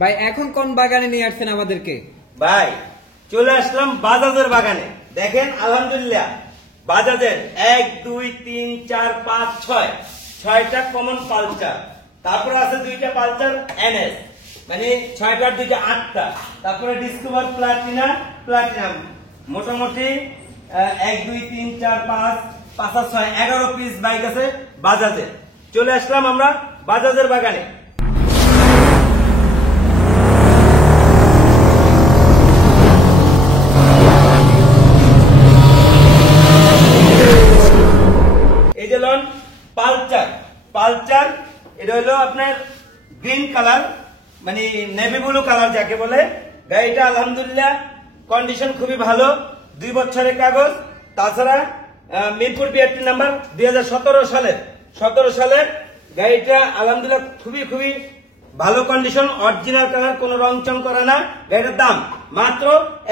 ভাই এখন কোন বাগানে নিয়ে আসছেন আমাদেরকে? ভাই চলে আসলাম বাজাজের বাগানে। দেখেন আলহামদুলিল্লাহ বাজাজের 1 2 3 4 5 6 6টা কমন পালচার, তারপরে আছে 2টা পালচার এনএস, মানে 6টার 2টা 8টা, তারপরে ডিসকভার প্লাটিনাম মোটামুটি 1 2 3 4 5 5 আর 6 11 পিস বাইক আছে বাজাজের। চলে আসলাম আমরা বাজাজের বাগানে। এই যে লন পালচার এটা হলো আপনার গ্রিন কালার, মানে নেভি ব্লু কালার যাকে বলে। গাড়িটা আলহামদুলিল্লাহ কন্ডিশন খুবই ভালো, 2 বছরের কাগজ। তাছাড়া মিরপুর বিআরটি নাম্বার 2017 সালের গাড়িটা আলহামদুলিল্লাহ খুবই ভালো কন্ডিশন, অরিজিনাল কালার, কোনো রং চং করা না। গাড়িটার দাম মাত্র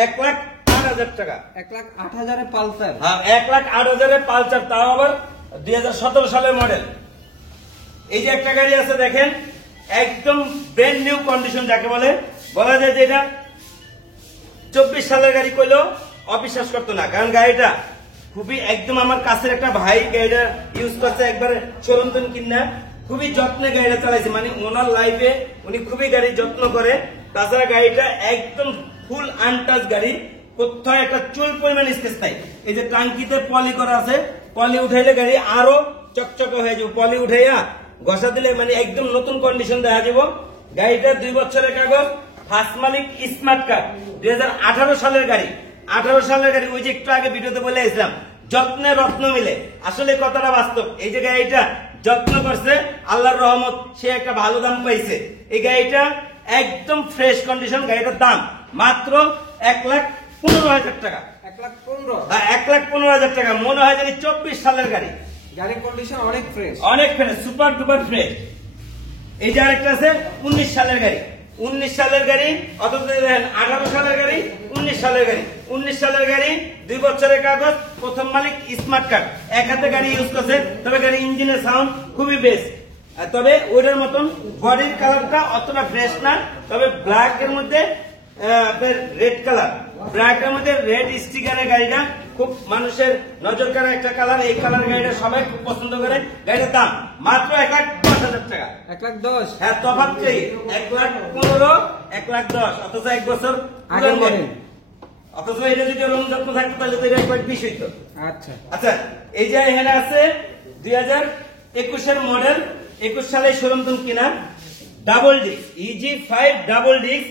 1,08,000 টাকা। 1,08,000 পালসার? হ্যাঁ, 1,08,000 পালসার, তাও আবার 2017 সালের মডেল। এই যে একটা গাড়ি আছে দেখেন, একদম ব্র্যান্ড নিউ কন্ডিশন যাকে বলে, বলা যায় যে এটা 24 সালের গাড়ি কইলেও অবিশ্বাস করতো না, কারণ গাড়িটা খুবই একদম আমার কাছের একটা ভাই গাড়িটা ইউজ করছে একবারে চরন্তন কিনা, খুবই যত্নে গাড়িটা চালাইছে, মানে ওনার লাইফে উনি খুবই গাড়ি যত্ন করে। তাছাড়া গাড়িটা একদম ফুল আনটাচ গাড়ি, কোথাও একটা চুল পরিমাণ স্পেস নাই। এই যে টাঙ্কিতে পলি করা আছে, পলি উঠাইলে গাড়ি আরো চকচকে হয়ে যাবে, পলি উঠাইয়া ঘষা দিলে মানে একদম নতুন কন্ডিশন দেখা যাব। গাড়িটা 2 বছরের কাগজ, ফার্স্ট মালিক স্মার্ট কার্ড, 2018 সালের গাড়ি। 18 সালের গাড়ি, ওই যে একটু আগে ভিডিওতে বলে আসলাম যত্নে রত্ন মিলে, আসলে কথাটা বাস্তব। এই যে গাড়িটা যত্ন করছে আল্লাহর রহমত, সে একটা ভালো দাম পাইছে। এই গাড়িটা একদম ফ্রেশ কন্ডিশন। গাড়িটার দাম মাত্র 1,15,000 টাকা। 1,15,000? হ্যাঁ, 1,15,000 টাকা। মনে হয় জানি 24 সালের গাড়ি। গাড়ির কন্ডিশন অনেক ফ্রেশ, সুপার ডুপার ফ্রেশ। এই যে আরেকটা আছে 19 সালের গাড়ি, 19 সালের গাড়ি, অথচ 18 সালের গাড়ি, 19 সালের গাড়ি। 19 সালের গাড়ি, 2 বছরের কাগজ, প্রথম মালিক স্মার্ট কার্ড, এক হাতে গাড়ি ইউজ করছে। তবে গাড়ি ইঞ্জিনের সাউন্ড খুবই বেস্ট, তবে ওইটার মতন বডির কালারটা অতটা ফ্রেশ না। তবে ব্ল্যাক এর মধ্যে আপনার রেড কালার, ব্ল্যাকের মধ্যে রেড স্টিকারের গাড়িটা খুব মানুষের নজর কাড়া একটা কালার। এই কালার গাড়িটা সবাই খুব পছন্দ করে। গাড়িটার দাম মাত্র 1,10,000 টাকা। 1,10,000? হ্যাঁ, তফাৎ কি 1,15,000, 1,10,000, অথচ 1 বছর আগের মডেল। অথচ এটা যদি রং যত্ন থাকতো তাহলে তো এটা 1,20,000 হইতো। আচ্ছা, এই যে এখানে আছে 2021 মডেল, 21 সালে শোরুম কিনা, double disc EG5 double disc,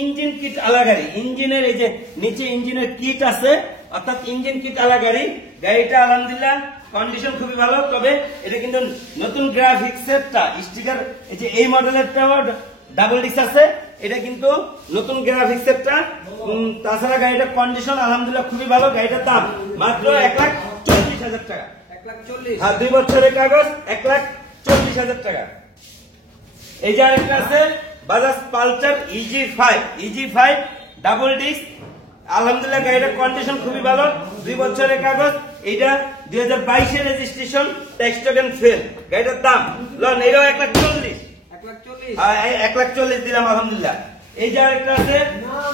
engine kit আলা গাড়ি। ইঞ্জিনের এই যে নিচে ইঞ্জিনের কিট আছে, অর্থাৎ ইঞ্জিন কিট আলা গাড়ি। গাড়িটা আলহামদুলিল্লাহ কন্ডিশন খুবই ভালো। তবে এটা কিন্তু নতুন গ্রাফিক্সের স্টিকার, এই যে এই মডেলেরটাও ডাবল ডিস্ক আছে, এটা কিন্তু নতুন গ্রাফিক্সের। তাছাড়া গাড়িটার কন্ডিশন আলহামদুলিল্লাহ খুবই ভালো। গাড়িটার দাম মাত্র 1,40,000 টাকা। 1,40,000? আর 2 বছরের কাগজ, 1,40,000 টাকা। এই যে আরেকটা আছে Bajaj Pulsar EG5 double disc. আলহামদুলিল্লাহ গাড়িটার কন্ডিশন খুবই ভালো, 2 বছরের কাগজ। এইটা 2022 এর রেজিস্ট্রেশন, ট্যাক্স টোকেন ফেল। গাড়িটার দাম লন এটাও 1,40,000। 1,40,000? হ্যাঁ, 1,40,000 দিলাম আলহামদুলিল্লাহ। এই যে আরেকটা আছে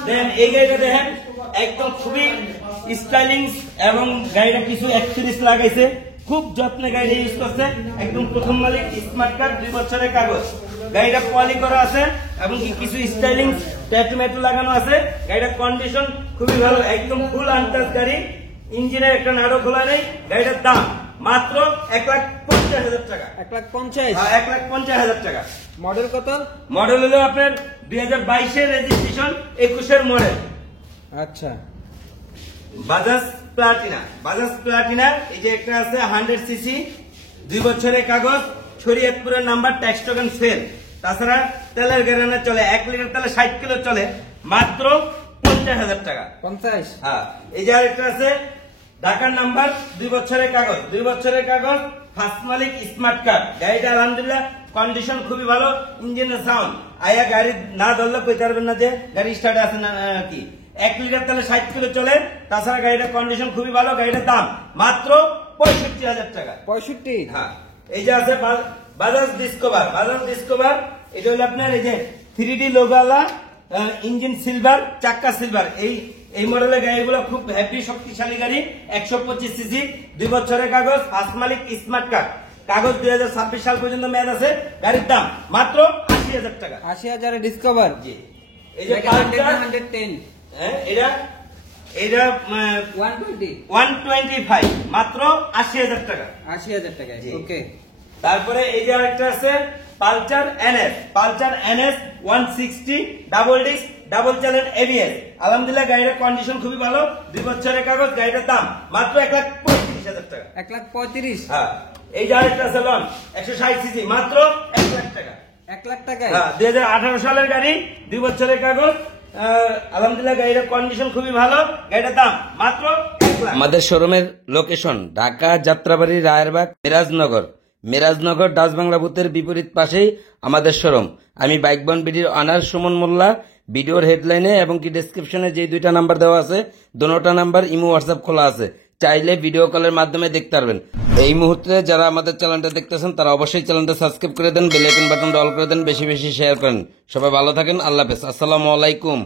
দেখেন, এই গাড়িটা দেখেন একদম খুবই স্টাইলিং, এবং গাড়িটা কিছু অ্যাক্সেসরিজ লাগাইছে, খুব যত্নে গাড়ি ইউজ করছে। একদম প্রথম মালিক স্মার্ট কার্ড, 2 বছরের কাগজ। গাড়িটা পলি করা আছে এবং কিছু স্টাইলিং ট্যাটু লাগানো আছে। গাড়িটার কন্ডিশন খুবই ভালো, একদম ফুল আনটাচ গাড়ি, ইঞ্জিনের একটা নাড়ো খোলা নেই। গাড়িটার দাম মাত্র 1,50,000 টাকা। 1,50,000? 1,50,000 টাকা। মডেল কত? মডেল হলো আপনার 2022 এর রেজিস্ট্রেশন, 21 এর মডেল। আচ্ছা, বাজাজ প্লাটিনা। এই যে একটা আছে 100 সিসি, 2 বছরের কাগজ, শরীয়তপুরের নাম্বার, ট্যাক্স টোকেন ফেল। তাছাড়া তেলের গ্যারান্টি চলে, 1 লিটার তেলে 60 কিলো চলে, মাত্র 50,000 টাকা। 50? হ্যাঁ। এই যে আরেকটা আছে ঢাকার নাম্বার, 2 বছরের কাগজ, ফার্স্ট মালিক স্মার্ট কার্ড। গাড়িটা আলহামদুলিল্লাহ কন্ডিশন খুবই ভালো, ইঞ্জিনের সাউন্ড আয়া গাড়ি না ধরলে কইতে পারবেন না যে গাড়ি স্টার্ট আছে না কি। 1 লিটার তেলে 60 কিলো চলে। তাছাড়া গাড়িটার কন্ডিশন খুবই ভালো। গাড়িটার দাম মাত্র 65,000 টাকা। 65? হ্যাঁ। এই যে আছে বাজাজ ডিসকভার, এটা হলো আপনার এই যে 3D লোগালা, ইঞ্জিন সিলভার, চাক্কা সিলভার। এই মডেলের গাড়িগুলো খুব হেভি শক্তিশালী গাড়ি। 125 সিসি, 2 বছরের কাগজ, ফার্স্ট মালিক, স্মার্ট কার্ড। কাগজ 2026 সাল পর্যন্ত মেয়াদ আছে। গাড়ির দাম মাত্র 80,000 টাকা। 80,000 ডিসকভার। জি, এই যে পালসার, 110 হ্যাঁ, এটা 120 125, মাত্র 80,000 টাকা। 80,000 টাকা। জি। ওকে। তারপরে এই যে আরেকটা আছে Pulsar NS, Pulsar NS 160, double disc, double channel ABS. আলহামদুলিল্লাহ গাড়ির কন্ডিশন খুবই ভালো, 2 বছরের কাগজ। গাড়িটার দাম মাত্র 1,35,000 টাকা। 1,35,000। হ্যাঁ, এই যে আরেকটা আছে লঞ্চ 160 সিসি, মাত্র 1 লাখ টাকা। 1 লাখ টাকায়। হ্যাঁ, 2018 সালের গাড়ি, 2 বছরের কাগজ। আলহামদুলিল্লাহ গাড়ির কন্ডিশন খুবই ভালো। গাড়িটার দাম মাত্র 1 লাখ। আমাদের শোরুমের লোকেশন ঢাকা যাত্রাবাড়ি, রায়েরবাগ, মিরাজনগর ডাচ বাংলা বুথের বিপরীত পাশেই আমাদের শোরুম। আমি বাইক বন বিডির অনার সুমন মোল্লা। ভিডিওর হেডলাইনে এবং কি ডেসক্রিপশনে যে 2টা নাম্বার দেওয়া আছে, দুটোটা নাম্বার ইমো হোয়াটসঅ্যাপ খোলা আছে, চাইলে ভিডিও কলের মাধ্যমে দেখতে পারবেন। এই মুহূর্তে যারা আমাদের চ্যানেলটা দেখতেছেন তারা অবশ্যই চ্যানেলটা সাবস্ক্রাইব করে দেন, বেল আইকন বাটনটা অল করে দেন, বেশি বেশি শেয়ার করেন। সবাই ভালো থাকেন, আল্লাহ হাফেজ, আসসালামু আলাইকুম।